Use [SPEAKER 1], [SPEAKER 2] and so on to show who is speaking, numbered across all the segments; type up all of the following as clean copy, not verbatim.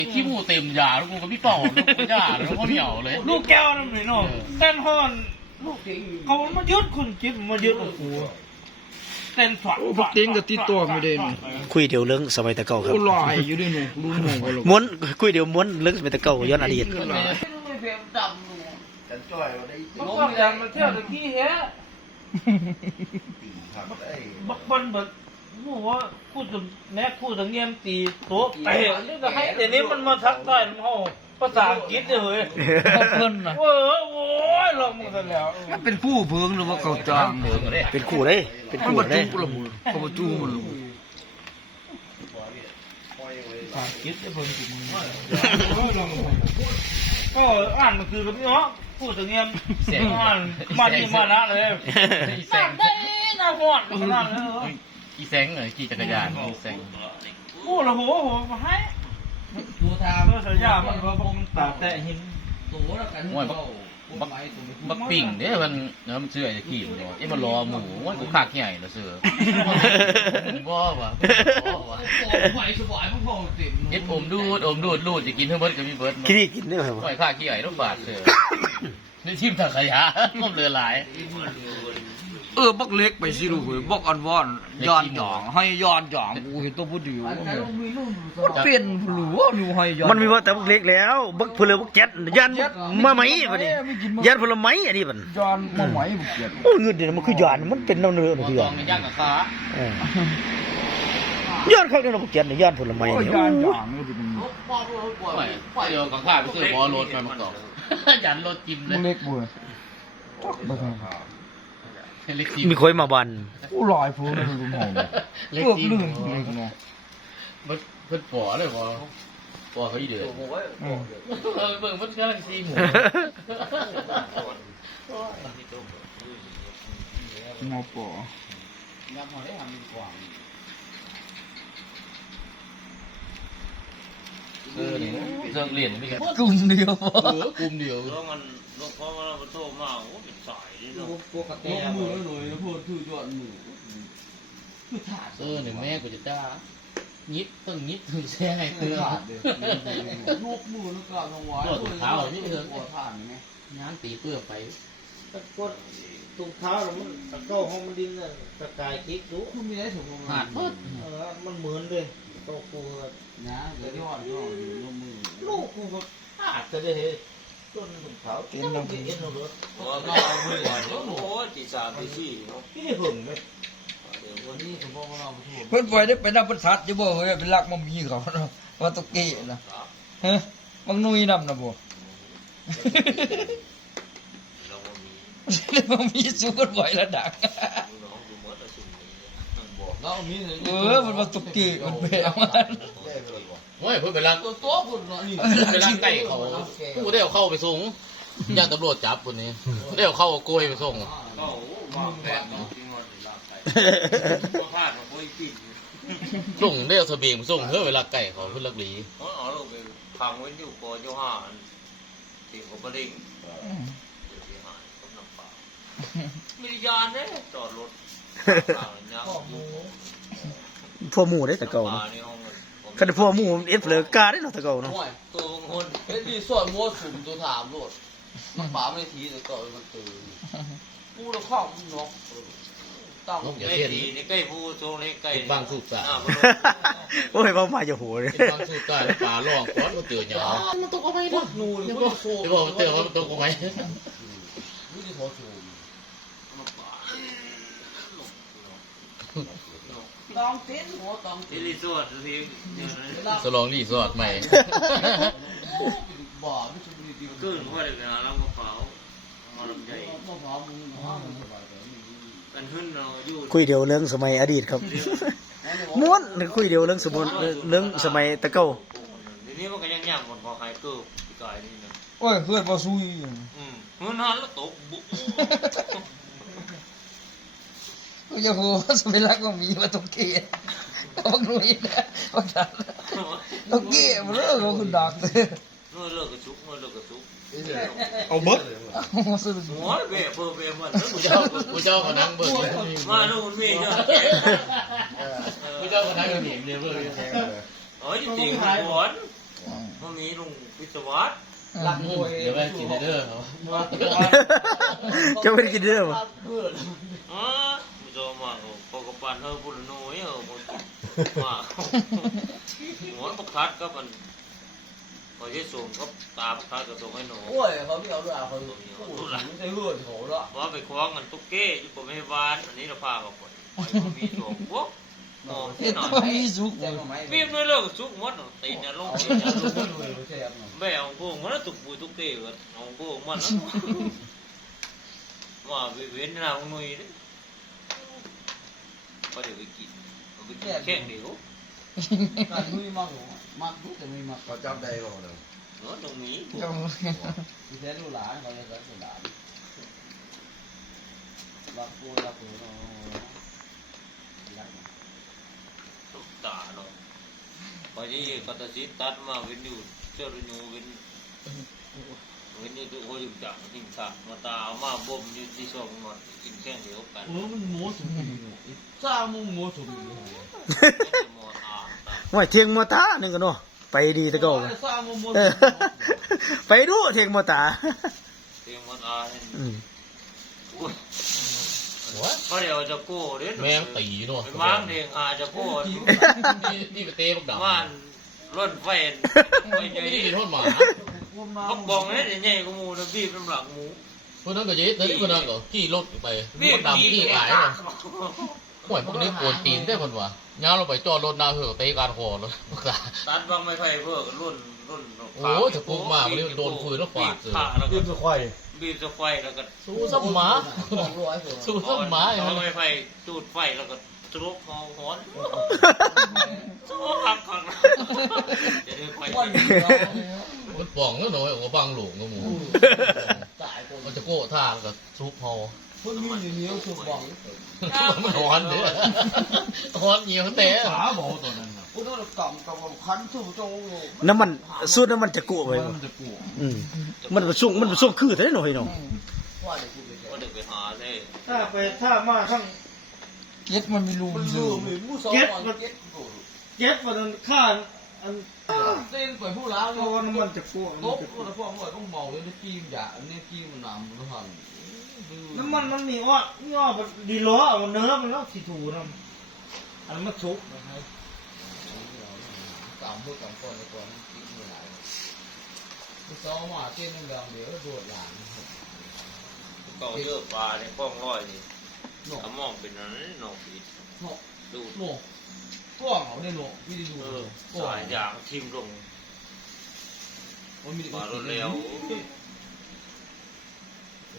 [SPEAKER 1] ขี้มูเต็มยาแล้วกูกับพี่เป่าแล้วกูยาแล้วก็เหนียวเลย
[SPEAKER 2] ลูกแก้วนั่นเลยเนาะเต้นฮอนเขามายึดคนคิดมายึดกูเต้นฝัน
[SPEAKER 3] โอ้บักเต็งก็ติดตัวไม่ได้นี่
[SPEAKER 4] คุยเดี๋ยวเรื่องสมัยตะเก่าครับ
[SPEAKER 3] โอ้ลอยอยู่ด้วยหนูรู้หนูบ่ลูก
[SPEAKER 4] ม้วนคุยเดี๋ยวม้วนเรื่องสมัยตะเก่าย้อนอดีต
[SPEAKER 2] มันก็ดังมาเที่ยวตะกี้แฮะบักบอลแบบรู้ว่าพูดถึงแม่พูดถึงเงียมตีโต๊ะไปนี่ก็ให้แต่นี้มันมาทักทายมันเอาภาษาอังกฤษเลยเพิ่นน่ะโอ้ยลองมึงซะแล้ว
[SPEAKER 3] มันเป็นผู้เพิงหรือว่าเขาจ้างเนี่ย
[SPEAKER 4] เป็นคู่เลยเป็น
[SPEAKER 3] มัน
[SPEAKER 4] คู่
[SPEAKER 3] บ่
[SPEAKER 4] เล
[SPEAKER 3] จู
[SPEAKER 4] ย
[SPEAKER 3] กละมือเขาบ่จูมันลูก
[SPEAKER 2] ภาษาอังกฤษเพิ่นสิมึงก็อ่านมันคือกับพี่เนาะพูดถึงเงียมอ่านมาที่มานะเลยสั่งได้นะฮอดขนาดนั้นเลย
[SPEAKER 1] ขี่แซงเลยขี่จักรยานขี่แซง
[SPEAKER 2] โอ้ละโหมาให้ดูทางเพื่อสัญญามันว่าผมตาแตะหิน
[SPEAKER 1] โอ้ยบักปิ่งเนี่ยมันมันเชื่อจะขี่มันเอ้มันรอหมูว่ากูขากใหญ่ละเสือบ่วะเอ็ดอมดูดลูดจะกินทั้งเบิร์ดกับมีเบิร์ด
[SPEAKER 4] ขี้ดีกินได้ไหม
[SPEAKER 1] ปล่อยขากใหญ่ต้องบาดเสือนี่ทิมถังขยะก้มเรือหลาย
[SPEAKER 3] บักเล็กไปสิลูกเว้ยบักอันวอนย้อนหยองให้ย้อนหยองกูเห็นตัวผู้เดียวเปลี่ยนหลัวอยู่ให้ย้อน
[SPEAKER 4] มันมีว่าแต่บักเล็กแล้วบักเพลบักเจ็ดยันมาไหมบัดนี้ยันผลไม้อันนี้บัด
[SPEAKER 3] ย้อนมาไหมบุกเกียร
[SPEAKER 4] โอ้เงินเดือนมันคือยันมันเป็นเนื้อ
[SPEAKER 1] ม
[SPEAKER 4] เดื
[SPEAKER 1] อ
[SPEAKER 4] อง น
[SPEAKER 1] ในย่างกับขา
[SPEAKER 4] ย้อนเข้าเดือนบักเจ็ดย้อนผลไม้
[SPEAKER 3] โอ้ย
[SPEAKER 4] นี่
[SPEAKER 3] ย้อนหยองนี่เป็น
[SPEAKER 1] เดี๋ยวกับข้าไปซื้อบอลรถมาก่อนยันรถกินเล
[SPEAKER 3] บั
[SPEAKER 1] ย
[SPEAKER 3] กเล็กบ่จักบ่ทัน
[SPEAKER 1] เล็กทีม
[SPEAKER 4] มีคอยมาบัน
[SPEAKER 3] อู้ลอยฟูมันรู้หมองเกือบลื่นเล็กเนาะ
[SPEAKER 1] เพิ่นปอเลยปอเขาอีเดือดเบิ่งมันกำลังซีหมู
[SPEAKER 3] งอปอ
[SPEAKER 1] เนี่ยเรื่องเรียนไม่กัน
[SPEAKER 3] กลุ่มเดียว
[SPEAKER 1] กลุ่มเดียว
[SPEAKER 5] แล้วมันลูกพ่อมันโตมาโอ้เป็นสายนี่เนาะ
[SPEAKER 3] ลงมือหน่อยแล้วพูดถือยอดมือ
[SPEAKER 1] เนี่ยแม่กูจะด่ายิดต้องยิดถึงแช่ให้เตือน
[SPEAKER 3] ลูกมือแล้วก็ลงไว้
[SPEAKER 1] ตัวถุงเท้านี่เถอะ
[SPEAKER 3] ปวดผ่านไง
[SPEAKER 1] ย้านตีเปื้อไป
[SPEAKER 2] ตะกดถุงเท้าแล้วมันตะเก้าห้องมันดินน่ะตะกายคิกดู
[SPEAKER 3] คุณมีได้ถุงมือ
[SPEAKER 1] หาดเพิ่ด
[SPEAKER 2] มันเหมือนเลยโตกู
[SPEAKER 3] นะเดี๋ยวยอดอยู่ลงมือ
[SPEAKER 2] ลูกกูก็อาจจะได้เห็นต้นถุงเท้ากินน้ำกินน้ำรถ
[SPEAKER 5] โอ้ก็เอามือก่อนโอ้จีสามจีสี่เนาะ
[SPEAKER 2] พี่ได้หึงไหม
[SPEAKER 5] เดี๋ยววันนี้สมมติว่าเราไปถูก
[SPEAKER 3] เพิ่นปล่อยได้ไปนับประทัดจะบอกเฮ้ยเป็นลักมันมีเขาเนาะว่าตะกี้นะฮะบางนุยนำนะบ่
[SPEAKER 5] เราวันนี้
[SPEAKER 3] มันมีสู้กันบ่อยแล้วดัง
[SPEAKER 5] น้องดูมดสุ่มนี้บอก
[SPEAKER 1] เรามี
[SPEAKER 3] มันมาตะกี้มันแบกมัน
[SPEAKER 1] เฮ้ยเพิ่นไปล้างตัวพุ่นนี่ไปล้างไก่เขากูได้เอาเข้าไปส่งย่างตำรวจจับคนนี้ได้เอาเข้าโกยไปส่ง
[SPEAKER 5] ก็มาแปดเนาะที่มันหลับไปก็พลาดมาโอ้ยปิด
[SPEAKER 1] ส่งได้เอาทะเบียนส่งเพื่อเวลาไก่เขาเพื่อลักหลี
[SPEAKER 5] อ๋อเราไปขังไว้อยู่ปอยี่ห้าที่เขาไปเล่งที่หายกับน้ำปลาไม่ได้ยานเนี่ยจอดรถยัง
[SPEAKER 4] พวกหมูได้แต่เก่าเนาะคันพวกหมูเอฟเหลือกาได้เนาะแต่เก่าเนาะ
[SPEAKER 5] ตัวบางคนเฮ้ยดีส่วนมัวสุ่มตัวถามโลดน้ำปลาไม่ทีแต่ก่อนมันตื่นกูละข้าวมึงเนาะต้องไก่ทีนี่ไก่ผู้โจงเล็กไก่
[SPEAKER 1] บางสูบสา
[SPEAKER 4] โอ้ยบ่มาจะโหเลย
[SPEAKER 1] บางสูบสาปลาล่องก้อนมันตื่นอย่างมันตกเอาไปด้วยนูนจะบอกมันตื่นว่ามันตกเอาไป
[SPEAKER 3] ต้องเต้นหัวต้อง
[SPEAKER 5] ที่รีสอร์ทที่
[SPEAKER 1] สลองรีสอร์ทใหม่
[SPEAKER 3] บ่ไม่ใช่บุรีดี
[SPEAKER 5] เกินเพราะอะไรกันแล้วก็เผาเอาลำใหญ่
[SPEAKER 3] บ่พอมึงสบายใจ
[SPEAKER 5] กันขึ้นเราอยู่
[SPEAKER 4] คุยเดี๋ยวเรื่องสมัยอดีตครับม้วนคุยเดี๋ยวเรื่องสมุนเรื่องสมัยตะเก่า
[SPEAKER 5] ทีนี้มันก็ยังย่างหมดพอใครเกิบพี่กายนี่นะ
[SPEAKER 3] โอ้ยเพื่อนบ่ซุย
[SPEAKER 5] เมื่อนานแล้วตกบุก
[SPEAKER 3] กูจะพูดสมัยรักมันมีมาตะกี้บางนุยนะบางทันตะกี้มันเรื่องของคุณดักเลย
[SPEAKER 5] เมื่อเลิกกระชุกเมื่อเลิกกระชุก
[SPEAKER 4] เอาเบิด
[SPEAKER 3] สุด
[SPEAKER 5] หัวเบะเบอร์เบะมัน
[SPEAKER 1] กูเจ้ากับนั่งเบิร์
[SPEAKER 5] มาดูมันมีเนาะ
[SPEAKER 1] กูเจ้ากับนั่งเหนียมเนี่ยเบิร์
[SPEAKER 5] อ๋อจริงๆหัวลุงวิศวะหลักมวย
[SPEAKER 1] เดี๋ยวไปกินเด้อเขา
[SPEAKER 4] จะไม่ได้กินเด้อบ่
[SPEAKER 5] อ๋อมุจมาปกปันเฮอบุญโนยมุมาหัวปกทัดก็มันพอที่ส่งก็ตาปกทัดก็ส่งให้หนู
[SPEAKER 3] โอ้ยเขาไม่เอาด้วยเขาพูดหลังจะเหื่อนเขาละ
[SPEAKER 5] ว่าไปคว้าเงินตุ๊กเก้อยู่ผมไม่วานอันนี้เราพามาปล่อยมีส่งพวกหมอที่หน่อย
[SPEAKER 3] มีสุก
[SPEAKER 5] บีบด้วยเลิกซุกมดตีนเนี่ยลงแม่ของพวกมันตุกปุยตุกเก้กันของพวกมันว่าเว้นหน้าของหนุ่ยดิก็เดี๋ยวไปกินไปกินแค่เดียว
[SPEAKER 3] การมือมากหรอมากทุกแต่ไม่มาก
[SPEAKER 6] เขาจับได้บ่เนาะ
[SPEAKER 5] เนาะตรงนี้
[SPEAKER 3] ที่แท้ดูหลานเขาเลยรักหลานรักกูรักกูเนาะรัก
[SPEAKER 5] ตุกตาเนาะพอที่ก็ตัดสินตัดมาเว้นอยู่เจ้าหนูเว้นนี่คือโอ้ยจังจริงค่ะมาตามาบ่มอยู่ที่ช่องมันกินแค่เดียวกัน
[SPEAKER 3] มันโม้สุดเลยจ้ามึงโม้สุดเลย
[SPEAKER 5] มอตา
[SPEAKER 4] ว่าเทียงมอตานึงก็เนาะไปดีแตะเก่า
[SPEAKER 3] จ้ามึงโม้
[SPEAKER 4] เออไปดูเทียงมอตา
[SPEAKER 5] เตียงมอตาเห็น
[SPEAKER 4] อืม
[SPEAKER 5] ก็เดี๋ยวจะโก้เด้
[SPEAKER 1] แม่งตีเนาะ
[SPEAKER 5] ไปม้างเด้งอาจะโก้
[SPEAKER 1] นี่ไปเตะบักดาบ
[SPEAKER 5] ม่านร่นไฟไม่ใหญ่
[SPEAKER 1] นี่โทษหมา
[SPEAKER 5] บักบองเนี่ยใหญ่กว่าหมูนะบีบน้ำหลังหมู
[SPEAKER 1] คนนั้นก็ยึดนั่นคนนั้นก็ขี่รถไป
[SPEAKER 5] บี
[SPEAKER 1] บั
[SPEAKER 5] บ
[SPEAKER 1] กดำขี่ขายเลยห่วยพวกนี้ปวดตีนได้คนวะย้าเราไปจอดรถหน้าเหือกเตะการคอเลยบักดา
[SPEAKER 5] ตัดบางไม้ไผ่เพื่อรุ่น
[SPEAKER 1] โอ้จะปุ๊บมาวันนี้โดนคุยแล้วฟาดเลย
[SPEAKER 5] บีบสควายบีบสควายแล้วก็
[SPEAKER 1] สู้ซ้ำหมาสู้ซ้ำหมาอย่าง
[SPEAKER 5] เอา
[SPEAKER 1] นั้น
[SPEAKER 5] ไม้ไผ่จูดไฟแล้วก็จุกมองหอนจุกขักจะได้ไฟ
[SPEAKER 1] มันป่องแล้วหน่อยโอ้บังหลงก็หมูมันจะโก้ท่าแล้วก็ซุปพอ
[SPEAKER 3] คนมีเหนียวสุดบอก
[SPEAKER 1] มันร้อนเด้อร้อนเหนียวเตะ
[SPEAKER 3] ขาบอกตอนนั้นนะกูต้องกำกับคันสู้โจ้
[SPEAKER 4] น้ำมันสูตรน้ำมันจะกุไว้บ่
[SPEAKER 3] มันจะกลัว
[SPEAKER 4] อืมมันเป็นส่งคือแท้เนาะพี่น้อง
[SPEAKER 3] ว่าเดี๋ยวกูไป
[SPEAKER 5] ก็เด็กไปหาเลย
[SPEAKER 2] ถ้ามาทั้ง
[SPEAKER 3] เก็ตมันมีรูมันรูมีมูสองวันเก็ตกู
[SPEAKER 2] เจ็บมันข้าอัน
[SPEAKER 3] เต้นไปผู้ล้าง
[SPEAKER 2] เพราะว่ามันจะกลัว
[SPEAKER 3] ลบคนละพวกมันต้องเมาเลยนี่กีมอย่านี่กีมมันนำมันหัน
[SPEAKER 2] น้ำมันมีอ้อนี่อ้อดีล้อมันเนื้อมันแล้วสีถูนะอันมันชุก
[SPEAKER 3] กำมือกำก้อนในตัวมันกีมมันไหลกูซ้อมมาเต้นนั่งดังเดี๋ยวโดดหลัง
[SPEAKER 5] ก็เยอะปลาในกล้องร้อยนี่ถ้ามองเป็นอะไรหนอกอีดู
[SPEAKER 3] โน่กล้องเขาเนี่ยโน่พี่ดู
[SPEAKER 5] สายยางทิ่มลง
[SPEAKER 3] มันมี
[SPEAKER 5] ปลารถเร็ว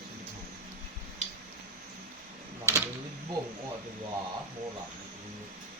[SPEAKER 3] มันบ่งอ่อนตัวโบราณ